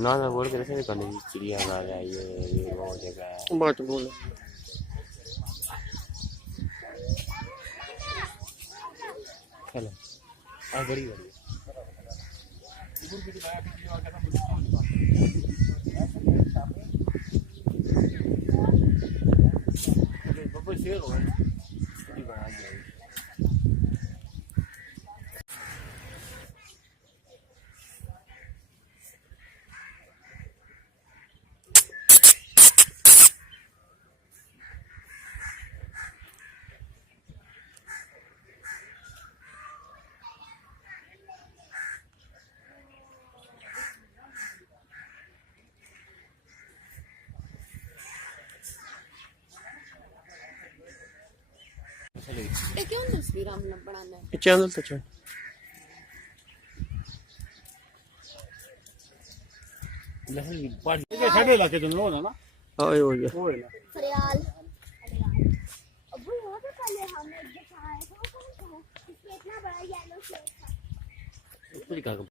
ना ना बोल के कैसे करने चिड़ियाघर है ये वो जगह है बात बोल चलो आ बड़ी बड़ी ये क्यों तस्वीर हमने बनाना है चैनल तो चल लहन पार्ट ये छड़े लाके तो हो ना आए हो गया फरियाल अबू यहाँ पे पहले हमने दिखाया था इसमें इतना बड़ा येलो शेर था।